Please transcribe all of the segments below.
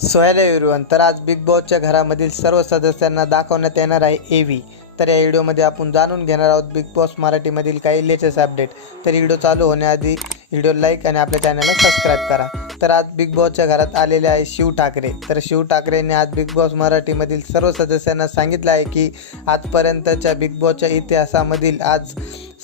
So hello everyone, तर आज big बॉसच्या घरामधील सर्व सदस्यांना दाखवण्यात येणार आहे एव्ही। तर या व्हिडिओमध्ये आपण जाणून घेणार आहोत बिग बॉस मराठीमधील काही लेटेस्ट अपडेट। तर व्हिडिओ चालू होण्याआधी व्हिडिओ लाईक आणि आपल्या चॅनलला सबस्क्राईब करा। तर आज बिग बॉसच्या घरात आलेले आहे शिव ठाकरे। तर शिव ठाकरेंनी आज बिग बॉस मराठीमधील सर्व सदस्यांना सांगितलं आहे की आजपर्यंतच्या बिग बॉसच्या इतिहासामधील आज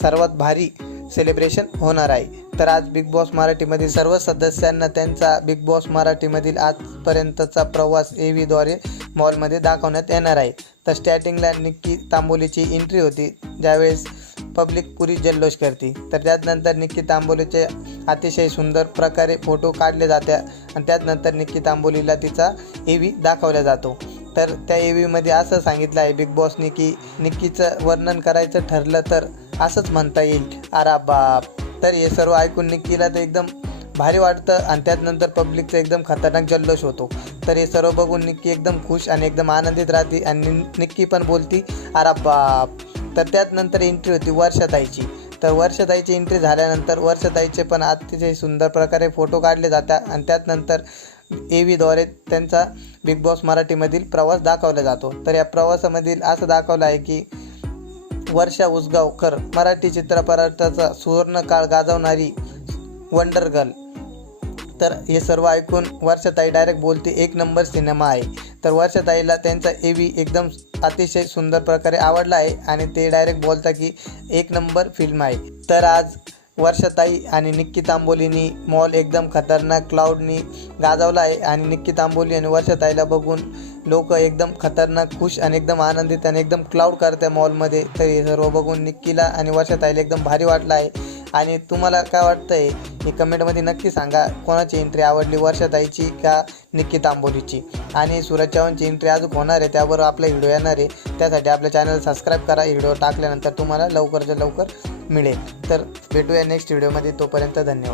सर्वात भारी सेलिब्रेशन होणार आहे। तर आज बिग बॉस मराठीमधील सर्व सदस्यांना त्यांचा बिग बॉस मराठीमधील आजपर्यंतचा प्रवास एव्हीद्वारे मॉलमध्ये दाखवण्यात येणार आहे। तर स्टार्टिंगला निक्की तांबोलीची एंट्री होती, ज्यावेळेस पब्लिक पुरी जल्लोष करते। तर त्यानंतर निक्की तांबोलीचे अतिशय सुंदर प्रकारे फोटो काढले जातात आणि त्यानंतर निक्की तांबोलीला तिचा एव्ही दाखवला जातो। तर त्या एव्हीमध्ये असं सांगितलं आहे बिग बॉसने की निक्कीचं वर्णन करायचं ठरलं तर असंच म्हणता येईल, अरे बाप। तर हे सर्व ऐकून निक्कीला तर एकदम भारी वाटतं आणि त्यानंतर पब्लिकचा एकदम खतरनाक जल्लोष होतो। तर हे सर्व बघून निक्की एकदम खुश आणि एकदम आनंदित राहते आणि निक्की पण बोलती, अरे बाप। तर त्यानंतर एंट्री होती वर्षाताईची। तर वर्षाताईची एंट्री झाल्यानंतर वर्षाताईचे पण अतिशय सुंदर प्रकारे फोटो काढले जातात आणि त्यानंतर एव्हीद्वारे त्यांचा बिग बॉस मराठीमधील प्रवास दाखवला जातो। तर या प्रवासामधील असं दाखवलं आहे की वर्षा उसगावकर मराठी चित्रपटाचा सुवर्णकाळ गाजवणारी वंडर गर्ल। तर हे सर्व ऐकून वर्षाताई डायरेक्ट बोलते, एक नंबर सिनेमा आहे। तर वर्षाताईला त्यांचा एव्ही एकदम अतिशय सुंदर प्रकारे आवडला आहे आणि ते डायरेक्ट बोलता की एक नंबर फिल्म आहे। तर आज वर्षाताई आणि निक्की तांबोलीनी मॉल एकदम खतरनाक क्लाउडनी गाजवला आहे आणि निक्की तांबोली आणि वर्षाताईला बघून लोक एकदम खतरनाक खुश आणि एकदम आनंदित आणि एकदम क्लाउड करते मॉलमध्ये। तर हे सर्व बघून निक्कीला आणि वर्षाताईला एकदम भारी वाटलं आहे। आणि तुम्हाला काय वाटतंय हे कमेंटमध्ये नक्की सांगा, कोणाची एंट्री आवडली, वर्षाताईची का निक्की तांबोलीची। आणि सूरज चव्हाणची एंट्री अजून होणार आहे, त्यावर आपला व्हिडिओ येणार आहे। त्यासाठी आपल्या चॅनल सबस्क्राईब करा, व्हिडिओ टाकल्यानंतर तुम्हाला लवकरच्या लवकर मिळेल। तर भेटूया नेक्स्ट व्हिडिओमध्ये, तोपर्यंत धन्यवाद।